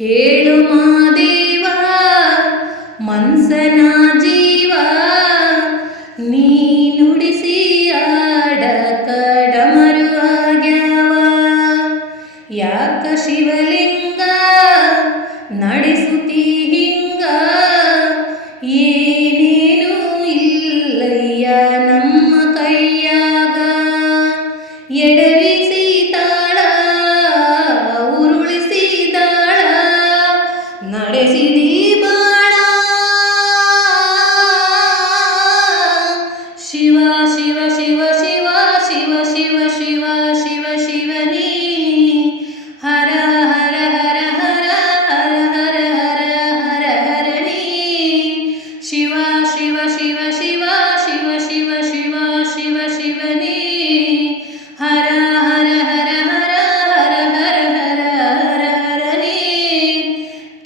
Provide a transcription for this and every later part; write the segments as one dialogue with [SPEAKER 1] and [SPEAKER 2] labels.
[SPEAKER 1] ಕೇಳು ಮಾದೇವ ಮನ್ಸನ ಜೀವ ನೀನುಡಿಸಿ ಆಡ ಕಡಮರು ಆಗ್ಯಾವ. ಯಾಕ ಶಿವಲಿಂಗ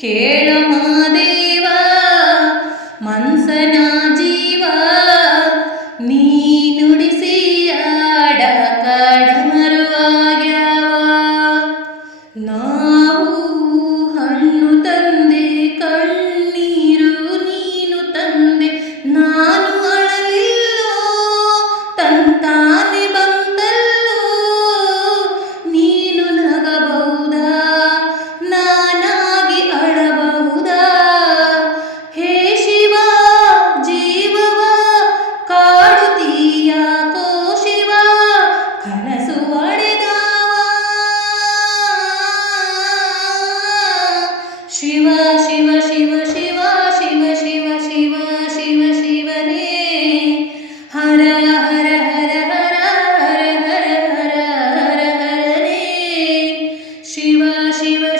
[SPEAKER 1] ಕೇಳ ಮಾದೇವ ಮನ್ಸನ ಜೀವ Shiva, Shiva.